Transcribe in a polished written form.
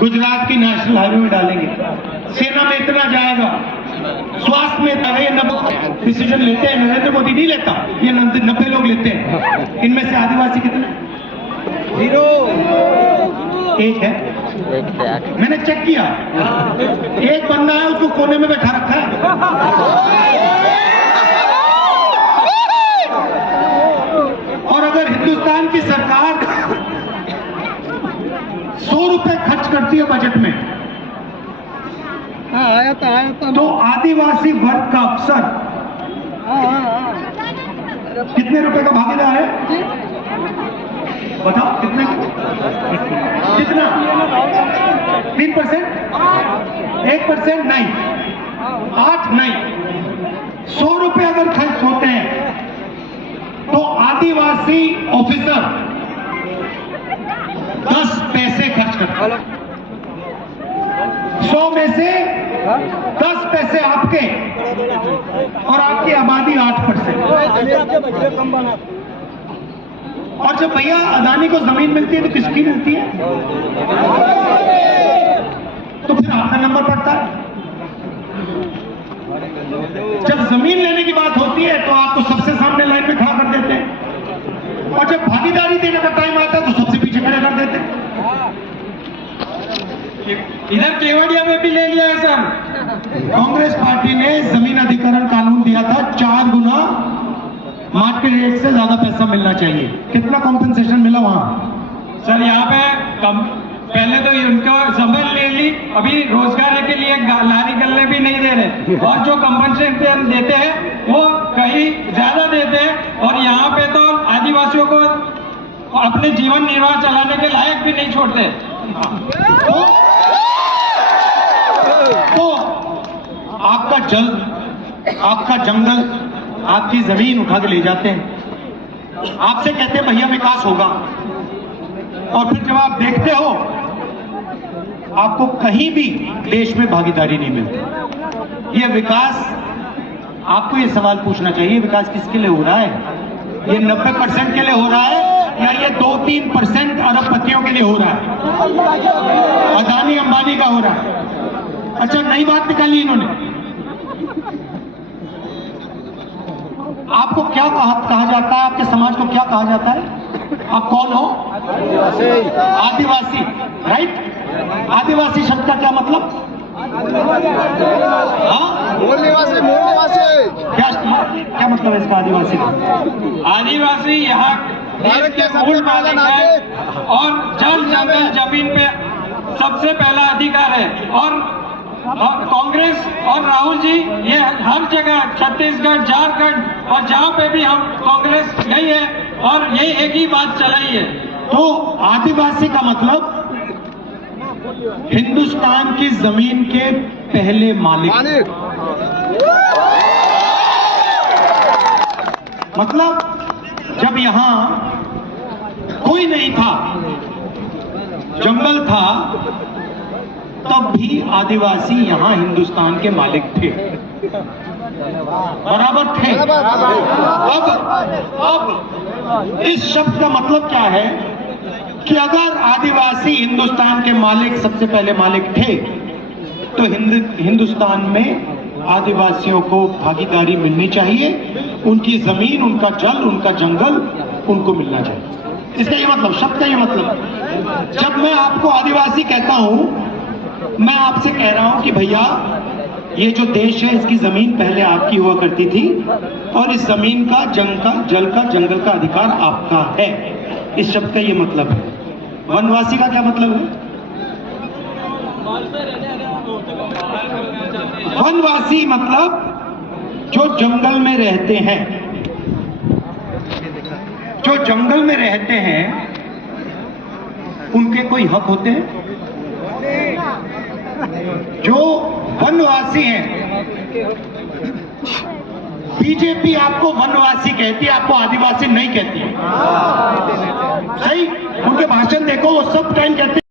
गुजरात की national highway में डालेंगे, सेना में इतना जाएगा, स्वास्थ्य में इतना, ये 90 डिसीजन लेते हैं, नरेंद्र मोदी नहीं लेता, ये 90 लोग लेते हैं। इनमें से आदिवासी कितने? 0, 1 है। मैंने चेक किया, एक बंदा है, उसको कोने में बैठा रखा है। और अगर हिंदुस्तान की सरकार 100 रुपए खर्च करती है बजट में, आया था तो आदिवासी वर्ग का अफसर कितने रुपए का भागीदार है? बताओ कितने? कितना? 3%? 1% नहीं, 8 नहीं, 100 रुपए अगर खर्च होते हैं तो आदिवासी ऑफिसर 10 पैसे खर्च करते हैं। 100 में से 10 पैसे आपके, और आपकी आबादी 8%। और जब भैया अदानी को जमीन मिलती है तो किसकी मिलती है? तो फिर आपका नंबर पड़ता है। जब जमीन लेने की बात होती है तो आपको सबसे सामने लाइन में खड़ा कर देते हैं, और जब भागीदारी देने का टाइम आता है तो सबसे पीछे खड़े कर देते हैं। इधर केवड़िया में भी ले लिया है सर। कांग्रेस पार्टी ने जमीन अधिग्रहण कानून दिया था, 4 गुना मार्केट रेट से ज्यादा पैसा मिलना चाहिए। कितना कॉम्पेंसेशन मिला वहां? सर यहाँ पे पहले तो उनको जमीन ले ली, अभी रोजगार के लिए लारी गल्ले भी नहीं दे रहे, और जो कंपनसेशन देते हैं वो कहीं ज्यादा देते हैं, और यहाँ पे तो आदिवासियों को अपने जीवन निर्वाह चलाने के लायक भी नहीं छोड़ते। तो आपका जल, आपका जंगल, आपकी जमीन उठा के ले जाते हैं, आपसे कहते हैं भैया विकास होगा, और फिर जब आप देखते हो आपको कहीं भी देश में भागीदारी नहीं मिलती। ये विकास, आपको ये सवाल पूछना चाहिए, विकास किसके लिए हो रहा है? ये 90% के लिए हो रहा है, या ये 2-3% अरबपतियों के लिए हो रहा है, अदानी अंबानी का हो रहा है? अच्छा, नई बात निकाली इन्होंने। आपको क्या कहा जाता है? आपके समाज को क्या कहा जाता है? आप कौन हो? आदिवासी, राइट? आदिवासी शब्द का क्या मतलब? मूल निवासी। क्या मतलब है इसका आदिवासी का? आदिवासी यहाँ देश के मूल मालिक है, और जल जंगल जमीन पे सबसे पहला अधिकार है। और कांग्रेस और राहुल जी ये हर जगह, छत्तीसगढ़, झारखंड और जहां पे भी हम कांग्रेस गई है, और ये एक ही बात चलाई है। तो आदिवासी का मतलब हिंदुस्तान की जमीन के पहले मालिक। मतलब जब यहां कोई नहीं था, जंगल था, तब भी आदिवासी यहां हिंदुस्तान के मालिक थे, बराबर थे। अब इस शब्द का मतलब क्या है कि अगर आदिवासी हिंदुस्तान के मालिक, सबसे पहले मालिक थे, तो हिंदुस्तान में आदिवासियों को भागीदारी मिलनी चाहिए, उनकी जमीन, उनका जल, उनका जंगल उनको मिलना चाहिए। इसका ये मतलब, शब्द का ये मतलब। जब मैं आपको आदिवासी कहता हूं, मैं आपसे कह रहा हूं कि भैया ये जो देश है इसकी जमीन पहले आपकी हुआ करती थी, और इस जमीन का, जल का, जंगल का अधिकार आपका है। इस शब्द का ये मतलब है। वनवासी का क्या मतलब है? वनवासी मतलब जो जंगल में रहते हैं। जो जंगल में रहते हैं उनके कोई हक होते हैं? जो वनवासी हैं, बीजेपी आपको वनवासी कहती है, आपको आदिवासी नहीं कहती है। सही? उनके भाषण देखो, वो सब टाइम कहते हैं